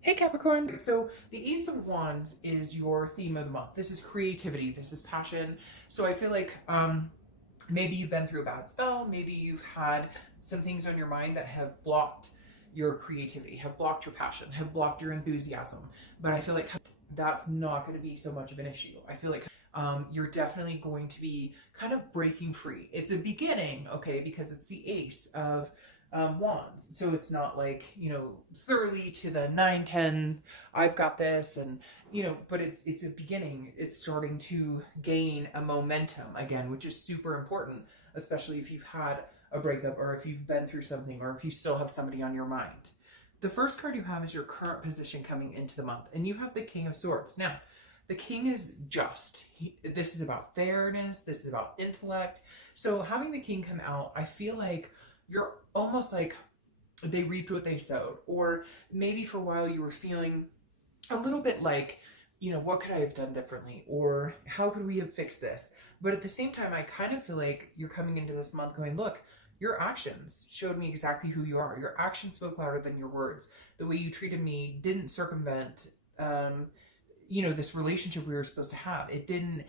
Hey Capricorn. So the Ace of Wands is your theme of the month. This is creativity. This is passion. So I feel like maybe you've been through a bad spell. Maybe you've had some things on your mind that have blocked your creativity, have blocked your passion, have blocked your enthusiasm. But I feel like that's not going to be so much of an issue. I feel like you're definitely going to be kind of breaking free. It's a beginning, okay, because it's the Ace of wands, so it's not like, thoroughly to the 9, 10, I've got this, and but it's a beginning. It's starting to gain a momentum again, which is super important, especially if you've had a breakup, or if you've been through something, or if you still have somebody on your mind. The first card you have is your current position coming into the month, and you have the King of Swords. Now, the king is just. This is about fairness. This is about intellect. So having the king come out, I feel like you're almost like they reaped what they sowed. Or maybe for a while you were feeling a little bit like, what could I have done differently? Or how could we have fixed this? But at the same time, I kind of feel like you're coming into this month going, look, your actions showed me exactly who you are. Your actions spoke louder than your words. The way you treated me didn't circumvent, this relationship we were supposed to have. It didn't,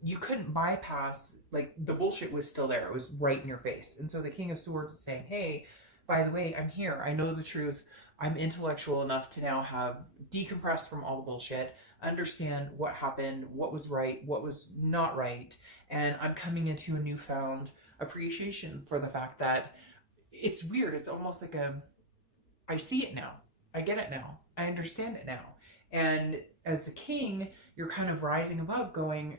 you couldn't bypass, like, the bullshit was still there. It was right in your face. And so the King of Swords is saying, hey, by the way, I'm here. I know the truth. I'm intellectual enough to now have decompressed from all the bullshit, understand what happened, what was right, what was not right. And I'm coming into a newfound appreciation for the fact that it's weird. It's almost like I see it now. I get it now. I understand it now. And as the king, you're kind of rising above going,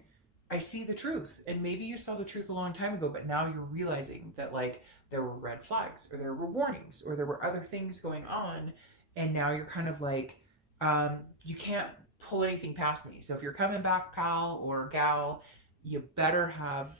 I see the truth. And maybe you saw the truth a long time ago, but now you're realizing that, like, there were red flags, or there were warnings, or there were other things going on. And now you're kind of like, you can't pull anything past me. So if you're coming back, pal or gal, you better have,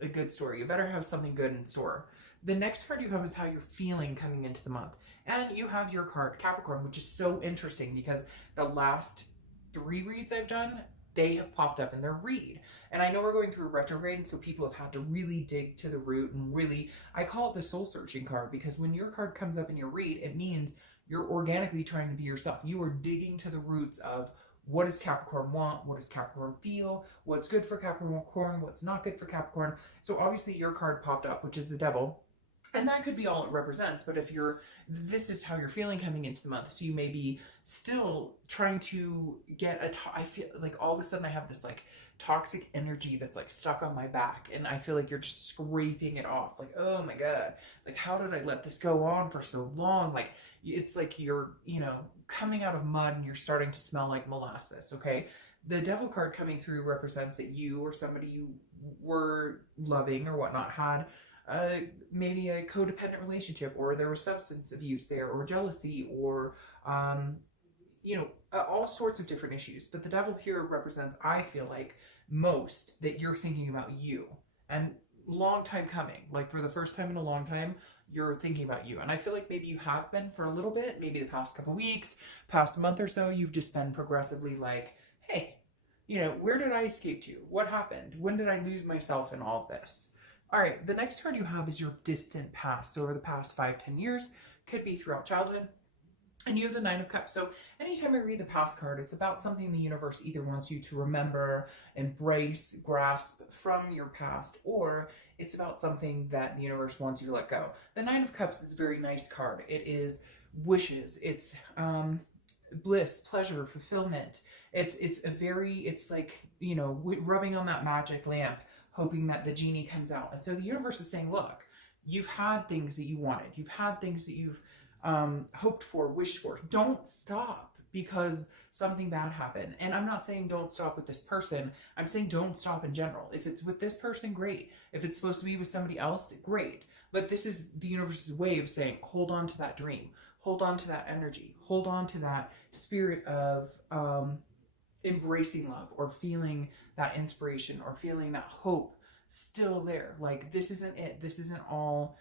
a good story. You better have something good in store. The next card you have is how you're feeling coming into the month. And you have your card, Capricorn, which is so interesting because the last 3 reads I've done, they have popped up in their read. And I know we're going through a retrograde, and so people have had to really dig to the root and really, I call it the soul searching card, because when your card comes up in your read, it means you're organically trying to be yourself. You are digging to the roots of, what does Capricorn want? What does Capricorn feel? What's good for Capricorn? What's not good for Capricorn? So obviously your card popped up, which is the devil. And that could be all it represents. But if this is how you're feeling coming into the month. So you may be still trying to get I feel like all of a sudden I have this, like, toxic energy that's, like, stuck on my back. And I feel like you're just scraping it off. Like, oh my God, like, how did I let this go on for so long? Like, it's like you're, coming out of mud and you're starting to smell like molasses. Okay. The devil card coming through represents that you or somebody you were loving or whatnot had maybe a codependent relationship, or there was substance abuse there, or jealousy, or all sorts of different issues. But the devil here represents, I feel like, most that you're thinking about you, and long time coming, like for the first time in a long time, you're thinking about you. And I feel like maybe you have been for a little bit, maybe the past couple weeks, past month or so, you've just been progressively like, hey, where did I escape to? What happened? When did I lose myself in all of this? All right, the next card you have is your distant past. So over the past 5, 10 years, could be throughout childhood. And you have the Nine of Cups. So anytime I read the past card, it's about something the universe either wants you to remember, embrace, grasp from your past, or it's about something that the universe wants you to let go. The Nine of Cups is a very nice card. It is wishes. It's bliss, pleasure, fulfillment. It's like, rubbing on that magic lamp, hoping that the genie comes out. And so the universe is saying, look, you've had things that you wanted. You've had things that you've hoped for, wished for. Don't stop because something bad happened. And I'm not saying don't stop with this person. I'm saying don't stop in general. If it's with this person, great. If it's supposed to be with somebody else, great. But this is the universe's way of saying, hold on to that dream. Hold on to that energy. Hold on to that spirit of embracing love, or feeling that inspiration, or feeling that hope still there. Like, this isn't it. This isn't all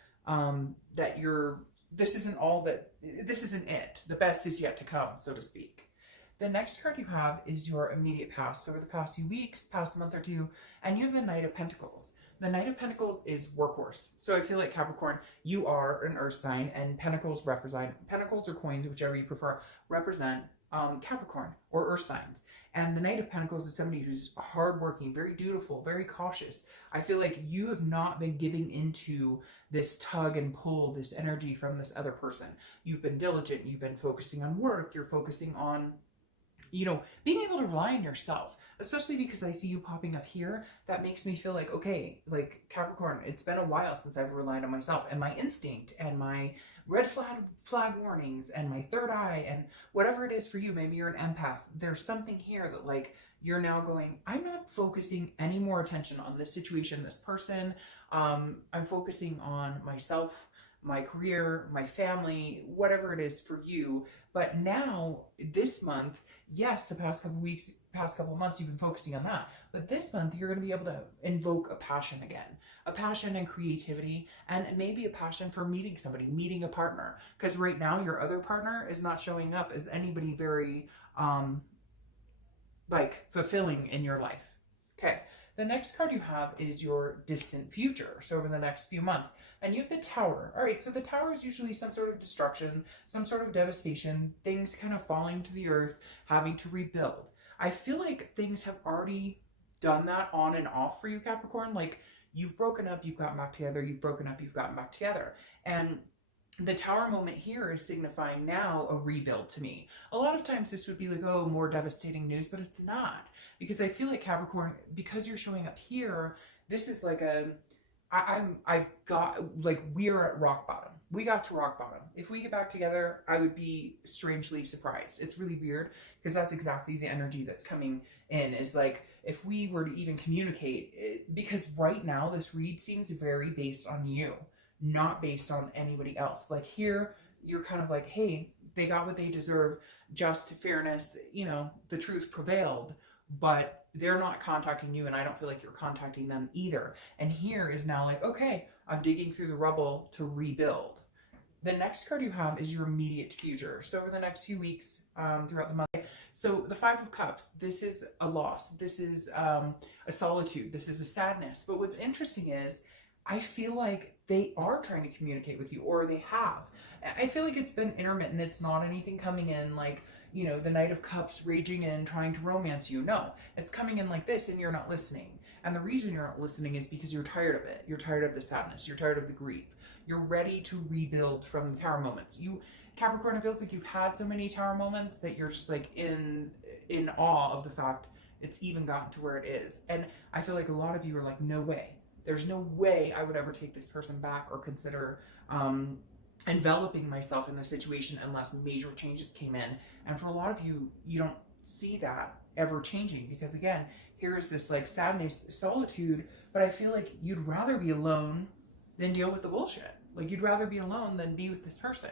this isn't it. The best is yet to come, so to speak. The next card you have is your immediate past. So over the past few weeks, past month or two, and you have the Knight of Pentacles. The Knight of Pentacles is workhorse. So I feel like Capricorn, you are an earth sign, and pentacles represent, pentacles or coins, whichever you prefer, represent Capricorn or earth signs. And the Knight of Pentacles is somebody who's hardworking, very dutiful, very cautious. I feel like you have not been giving into this tug and pull, this energy from this other person. You've been diligent. You've been focusing on work. You're focusing on, you know, being able to rely on yourself, especially because I see you popping up here. That makes me feel like, okay, like Capricorn, it's been a while since I've relied on myself and my instinct and my red flag warnings and my third eye and whatever it is for you. Maybe you're an empath. There's something here that like you're now going, I'm not focusing any more attention on this situation, this person. I'm focusing on myself, my career, my family, whatever it is for you. But now this month, yes, the past couple weeks, past couple months, you've been focusing on that. But this month, you're going to be able to invoke a passion again, a passion and creativity, and maybe a passion for meeting somebody, meeting a partner. Because right now, your other partner is not showing up as anybody very, like, fulfilling in your life. Okay. The next card you have is your distant future. So over the next few months. And you have the Tower. All right, so the Tower is usually some sort of destruction, some sort of devastation, things kind of falling to the earth, having to rebuild. I feel like things have already done that on and off for you, Capricorn. Like you've broken up, you've gotten back together, you've broken up, you've gotten back together. And the Tower moment here is signifying now a rebuild to me. A lot of times this would be like, oh, more devastating news, but it's not. Because I feel like Capricorn, because you're showing up here, this is like a, I've got, like, we're at rock bottom. We got to rock bottom. If we get back together, I would be strangely surprised. It's really weird because that's exactly the energy that's coming in, is like, if we were to even communicate, because right now this read seems very based on you, not based on anybody else. Like here, you're kind of like, hey, they got what they deserve, just fairness, you know, the truth prevailed, but they're not contacting you, and I don't feel like you're contacting them either. And here is now like, okay, I'm digging through the rubble to rebuild. The next card you have is your immediate future. So over the next few weeks, throughout the month. So the Five of Cups, this is a loss. This is a solitude. This is a sadness. But what's interesting is I feel like they are trying to communicate with you, or they have. I feel like it's been intermittent. It's not anything coming in like, you know, the Knight of Cups raging in, trying to romance you. No, it's coming in like this and you're not listening. And the reason you're not listening is because you're tired of it. You're tired of the sadness. You're tired of the grief. You're ready to rebuild from the Tower moments. You, Capricorn, it feels like you've had so many Tower moments that you're just like in awe of the fact it's even gotten to where it is. And I feel like a lot of you are like, no way. There's no way I would ever take this person back or consider enveloping myself in the situation unless major changes came in. And for a lot of you, you don't see that ever changing because, again, here is this like sadness, solitude, but I feel like you'd rather be alone than deal with the bullshit. Like you'd rather be alone than be with this person.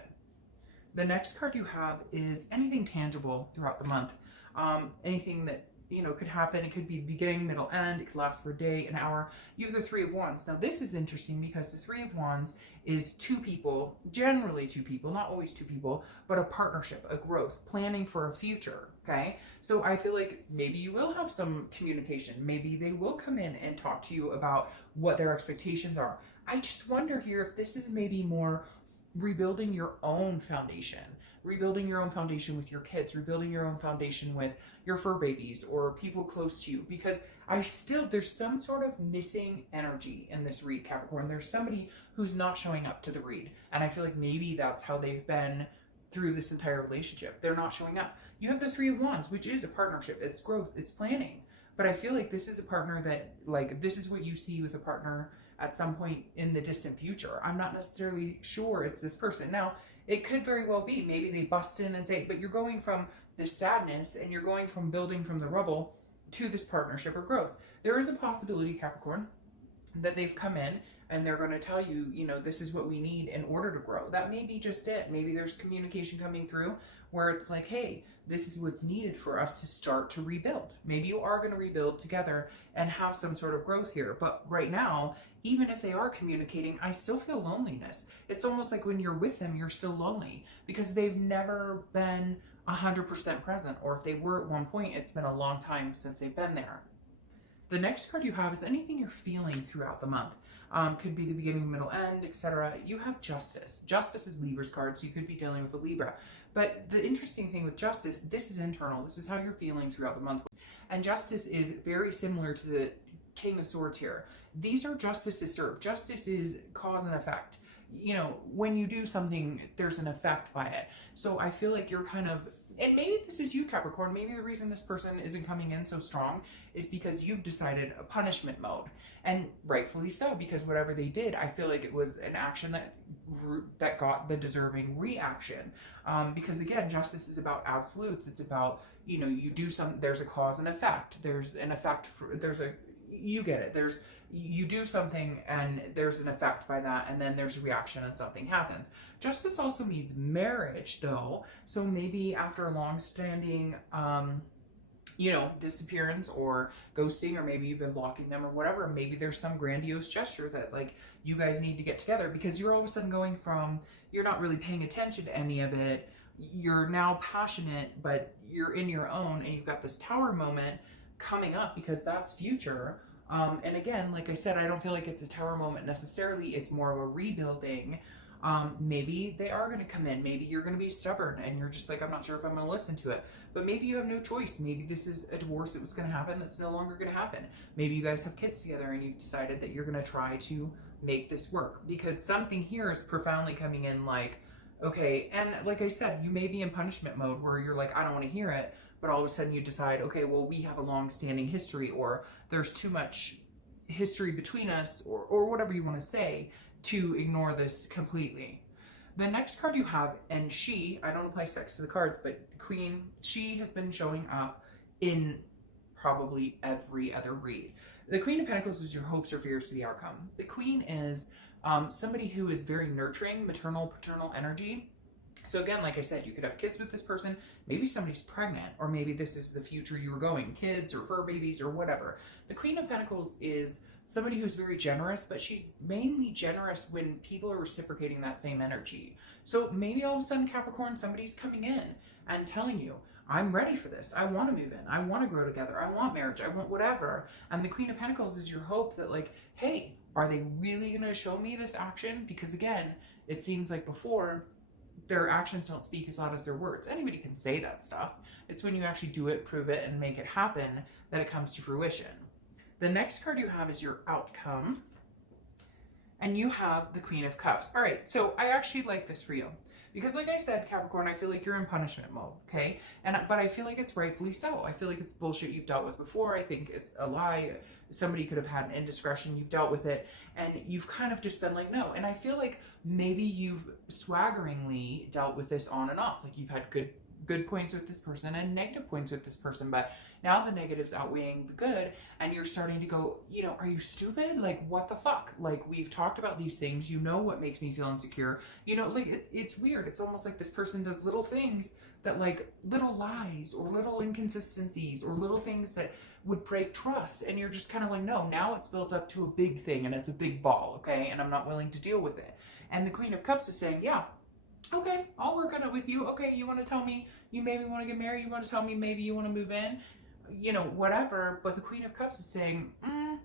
The next card you have is anything tangible throughout the month. Anything that, you know, could happen. It could be the beginning, middle, end. It could last for a day, an hour. You have the Three of Wands. Now, this is interesting because the Three of Wands is two people, generally two people, not always two people, but a partnership, a growth, planning for a future, okay? So I feel like maybe you will have some communication. Maybe they will come in and talk to you about what their expectations are. I just wonder here if this is maybe more rebuilding your own foundation, rebuilding your own foundation with your kids, rebuilding your own foundation with your fur babies or people close to you, because there's some sort of missing energy in this read, Capricorn. There's somebody who's not showing up to the read. And I feel like maybe that's how they've been through this entire relationship. They're not showing up. You have the Three of Wands, which is a partnership. It's growth, it's planning. But I feel like this is a partner that, like, this is what you see with a partner at some point in the distant future. I'm not necessarily sure it's this person. Now, it could very well be. Maybe they bust in and say, but you're going from this sadness and you're going from building from the rubble to this partnership or growth. There is a possibility, Capricorn, that they've come in and they're going to tell you, you know, this is what we need in order to grow. That may be just it. Maybe there's communication coming through where it's like, hey, this is what's needed for us to start to rebuild. Maybe you are going to rebuild together and have some sort of growth here. But right now, even if they are communicating, I still feel loneliness. It's almost like when you're with them, you're still lonely because they've never been 100% present. Or if they were at one point, it's been a long time since they've been there. The next card you have is anything you're feeling throughout the month. Could be the beginning, middle, end, etc. You have Justice. Justice is Libra's card, so you could be dealing with a Libra. But the interesting thing with Justice, this is internal. This is how you're feeling throughout the month. And Justice is very similar to the King of Swords here. These are justice is served. Justice is cause and effect. You know, when you do something, there's an effect by it. So I feel like you're kind of, and maybe this is you, Capricorn. Maybe the reason this person isn't coming in so strong is because you've decided a punishment mode. And rightfully so, because whatever they did, I feel like it was an action that got the deserving reaction. Because again, justice is about absolutes. It's about, you know, you do something, there's a cause and effect. There's an effect, you get it. You do something and there's an effect by that, and then there's a reaction and something happens. Justice also means marriage though. So maybe after a long-standing, you know, disappearance or ghosting, or maybe you've been blocking them or whatever, maybe there's some grandiose gesture that like you guys need to get together, because you're all of a sudden going from, you're not really paying attention to any of it. You're now passionate, but you're in your own, and you've got this tower moment coming up because that's future. And again, like I said, I don't feel like it's a tower moment necessarily. It's more of a rebuilding. Maybe they are going to come in. Maybe you're going to be stubborn and you're just like, I'm not sure if I'm going to listen to it. But maybe you have no choice. Maybe this is a divorce that was going to happen that's no longer going to happen. Maybe you guys have kids together and you've decided that you're going to try to make this work, because something here is profoundly coming in like, okay, and like I said, you may be in punishment mode where you're like, I don't want to hear it. But all of a sudden you decide, okay, well, we have a long-standing history, or there's too much history between us, or whatever you want to say, to ignore this completely. The next card you have, and she, I don't apply sex to the cards, but Queen, she has been showing up in probably every other read. The Queen of Pentacles is your hopes or fears for the outcome. The Queen is somebody who is very nurturing, maternal, paternal energy. So again, like I said, you could have kids with this person. Maybe somebody's pregnant, or maybe this is the future you were going, kids or fur babies or whatever. The Queen of Pentacles is somebody who's very generous, but she's mainly generous when people are reciprocating that same energy. So maybe all of a sudden, Capricorn, somebody's coming in and telling you, I'm ready for this. I want to move in. I want to grow together. I want marriage. I want whatever. And the Queen of Pentacles is your hope that like, hey, are they really going to show me this action? Because again, it seems like before, their actions don't speak as loud as their words. Anybody can say that stuff. It's when you actually do it, prove it, and make it happen that it comes to fruition. The next card you have is your outcome. And you have the Queen of Cups. All right, so I actually like this for you. Because like I said, Capricorn, I feel like you're in punishment mode, okay? But I feel like it's rightfully so. I feel like it's bullshit you've dealt with before. I think it's a lie. Somebody could have had an indiscretion. You've dealt with it. And you've kind of just been like, no. And I feel like maybe you've swaggeringly dealt with this on and off. Like you've had good points with this person and negative points with this person. But now the negative's outweighing the good. And you're starting to go, you know, are you stupid? Like, what the fuck? Like, we've talked about these things. You know what makes me feel insecure. You know, like, it's weird. It's almost like this person does little things that, like, little lies or little inconsistencies or little things that would break trust. And you're just kind of like, no, now it's built up to a big thing and it's a big ball, okay? And I'm not willing to deal with it. And the Queen of Cups is saying, yeah, okay, I'll work on it with you. Okay, you want to tell me you maybe want to get married? You want to tell me maybe you want to move in? You know, whatever. But the Queen of Cups is saying, I'm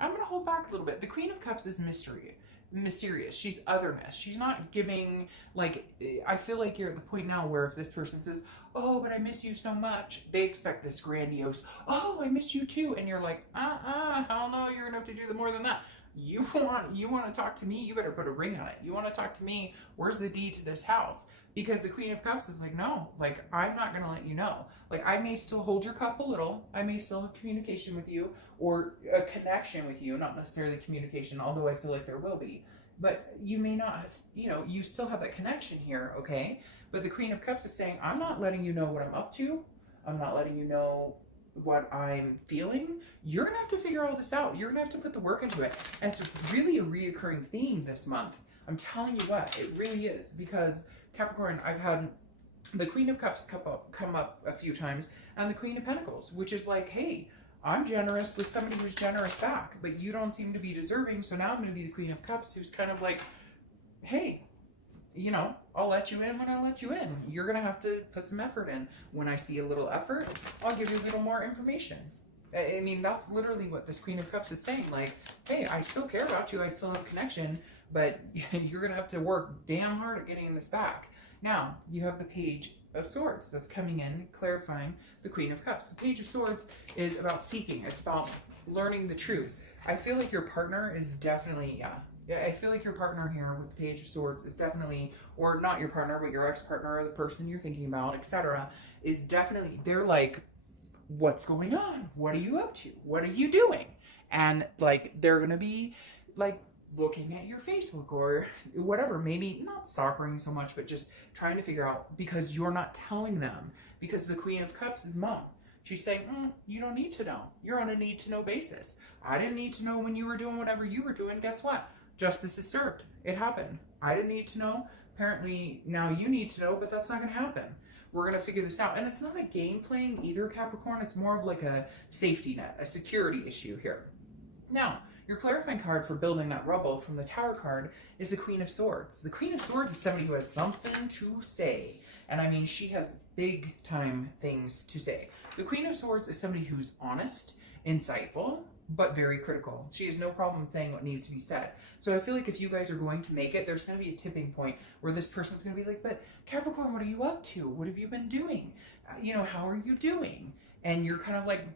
going to hold back a little bit. The Queen of Cups is mysterious. She's otherness. She's not giving, like, I feel like you're at the point now where if this person says, oh, but I miss you so much, they expect this grandiose, oh, I miss you too. And you're like, hell no, you're going to have to do more than that. You want to talk to me? You better put a ring on it. You want to talk to me? Where's the deed to this house? Because the Queen of Cups is like, no, like, I'm not going to let you know. Like, I may still hold your cup a little. I may still have communication with you or a connection with you, not necessarily communication, although I feel like there will be. But you may not, you know, you still have that connection here, okay? But the Queen of Cups is saying, I'm not letting you know what I'm up to. I'm not letting you know what I'm feeling. You're gonna have to figure all this out. You're gonna have to put the work into it. And it's really a reoccurring theme this month. I'm telling you what, it really is. Because Capricorn, I've had the Queen of Cups come up a few times, and the Queen of Pentacles, which is like, hey, I'm generous with somebody who's generous back, but you don't seem to be deserving, so now I'm going to be the Queen of Cups, who's kind of like, hey, you know, I'll let you in when I let you in. You're going to have to put some effort in. When I see a little effort, I'll give you a little more information. I mean, that's literally what this Queen of Cups is saying. Like, hey, I still care about you. I still have connection, but you're going to have to work damn hard at getting this back. Now, you have the Page of Swords that's coming in, clarifying the Queen of Cups. The Page of Swords is about seeking. It's about learning the truth. I feel like your partner is definitely, yeah, I feel like your partner here with the Page of Swords is definitely, or not your partner, but your ex-partner or the person you're thinking about, etc., is definitely, they're like, what's going on? What are you up to? What are you doing? And like, they're going to be like looking at your Facebook or whatever, maybe not stalking so much, but just trying to figure out, because you're not telling them, because the Queen of Cups is mom. She's saying, you don't need to know. You're on a need to know basis. I didn't need to know when you were doing whatever you were doing. Guess what? Justice is served. It happened. I didn't need to know. Apparently now you need to know, but that's not going to happen. We're going to figure this out. And it's not a game playing either, Capricorn. It's more of like a safety net, a security issue here. Now, your clarifying card for building that rubble from the Tower card is the Queen of Swords. The Queen of Swords is somebody who has something to say. And I mean, she has big time things to say. The Queen of Swords is somebody who's honest, insightful, but very critical. She has no problem saying what needs to be said. So I feel like if you guys are going to make it, there's going to be a tipping point where this person's going to be like, but Capricorn, what are you up to? What have you been doing? You know, how are you doing? And you're kind of like,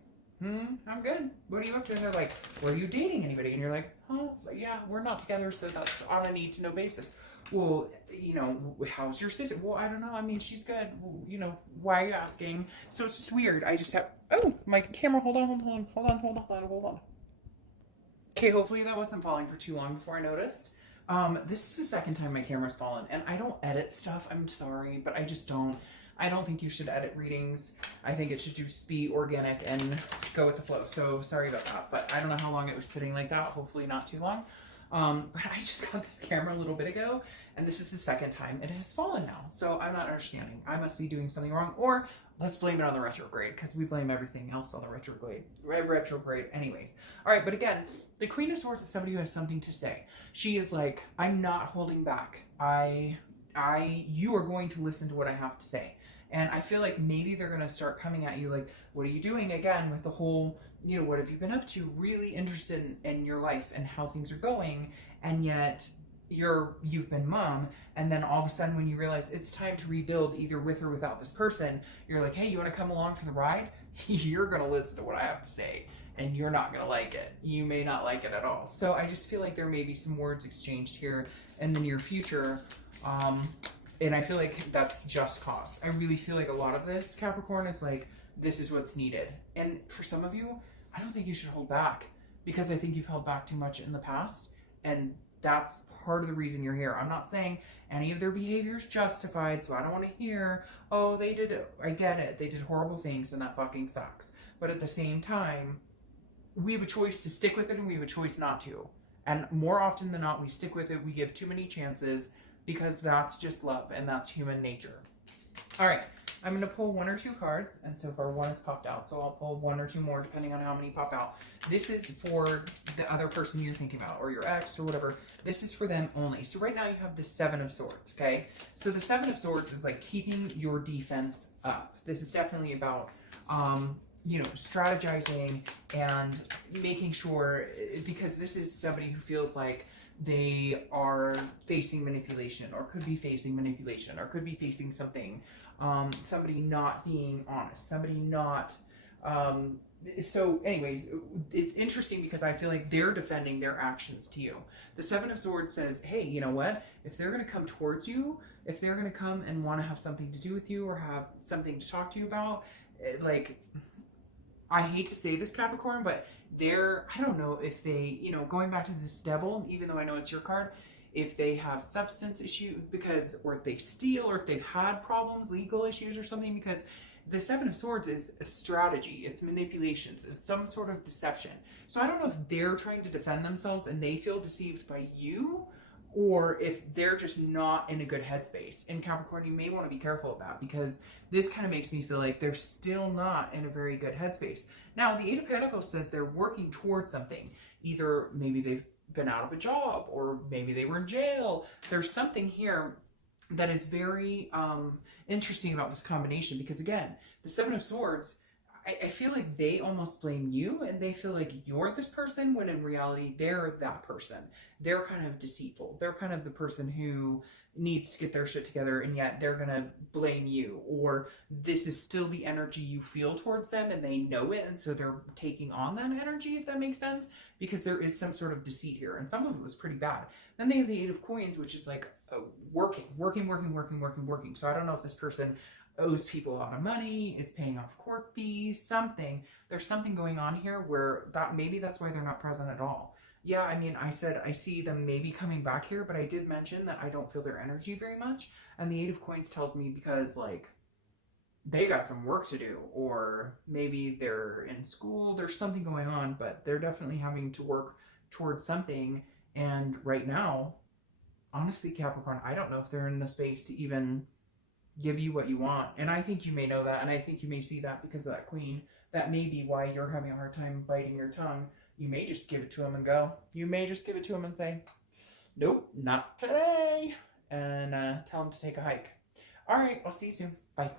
I'm good. What are you up to? And they're like, well, are you dating anybody? And you're like, oh, yeah, we're not together, so that's on a need to know basis. Well, you know, how's your sister? Well, I don't know. I mean, she's good. You know, why are you asking? So it's just weird. I just have, oh, my camera, hold on. Okay, hopefully that wasn't falling for too long before I noticed. This is the second time my camera's fallen, and I don't edit stuff. I'm sorry, but I just don't. I don't think you should edit readings. I think it should just be organic and go with the flow. So sorry about that, but I don't know how long it was sitting like that. Hopefully not too long. But I just got this camera a little bit ago, and this is the second time it has fallen now. So I'm not understanding. I must be doing something wrong, or let's blame it on the retrograde, because we blame everything else on the retrograde anyways. All right, but again, the Queen of Swords is somebody who has something to say. She is like, I'm not holding back. You are going to listen to what I have to say. And I feel like maybe they're going to start coming at you like, what are you doing again with the whole, you know, what have you been up to? Really interested in your life and how things are going. And yet you've been mom. And then all of a sudden when you realize it's time to rebuild either with or without this person, you're like, hey, you want to come along for the ride? You're going to listen to what I have to say. And you're not going to like it. You may not like it at all. So I just feel like there may be some words exchanged here in the near future. And I feel like that's just cause. I really feel like a lot of this, Capricorn, is like, this is what's needed. And for some of you, I don't think you should hold back, because I think you've held back too much in the past. And that's part of the reason you're here. I'm not saying any of their behavior is justified, so I don't want to hear, oh, they did it. I get it. They did horrible things and that fucking sucks. But at the same time, we have a choice to stick with it and we have a choice not to. And more often than not, we stick with it. We give too many chances, because that's just love and that's human nature. All right, I'm going to pull one or two cards, and so far one has popped out, so I'll pull one or two more depending on how many pop out. This is for the other person you're thinking about, or your ex or whatever. This is for them only. So right now you have the Seven of Swords, okay? So the Seven of Swords is like keeping your defense up. This is definitely about you know, strategizing and making sure, because this is somebody who feels like they are facing manipulation, or could be facing manipulation, or could be facing something, somebody not being honest, somebody not, so anyways, it's interesting because I feel like they're defending their actions to you. The Seven of Swords says, hey, you know what? If they're going to come towards you, if they're going to come and want to have something to do with you or have something to talk to you about, like, I hate to say this, Capricorn, but I don't know if they, you know, going back to this devil, even though I know it's your card, if they have substance issue or if they steal, or if they've had problems, legal issues or something, because the Seven of Swords is a strategy. It's manipulations. It's some sort of deception. So I don't know if they're trying to defend themselves and they feel deceived by you, or if they're just not in a good headspace. And Capricorn, you may want to be careful of that, because this kind of makes me feel like they're still not in a very good headspace. Now, the Eight of Pentacles says they're working towards something. Either maybe they've been out of a job, or maybe they were in jail. There's something here that is very interesting about this combination, because again, the Seven of Swords, I feel like they almost blame you and they feel like you're this person when in reality they're that person. They're kind of deceitful. They're kind of the person who needs to get their shit together, and yet they're gonna blame you, or this is still the energy you feel towards them and they know it, and so they're taking on that energy, if that makes sense, because there is some sort of deceit here, and some of it was pretty bad. Then they have the Eight of Coins, which is like working. So I don't know if this person owes people a lot of money, is paying off court fees, something. There's something going on here where that maybe that's why they're not present at all. Yeah, I mean, I said I see them maybe coming back here, but I did mention that I don't feel their energy very much. And the Eight of Coins tells me because, like, they got some work to do, or maybe they're in school, there's something going on, but they're definitely having to work towards something. And right now, honestly, Capricorn, I don't know if they're in the space to even give you what you want. And I think you may know that, and I think you may see that because of that Queen. That may be why you're having a hard time biting your tongue. You may just give it to him and go. You may just give it to him and say, nope, not today. And tell him to take a hike. All right, I'll see you soon. Bye.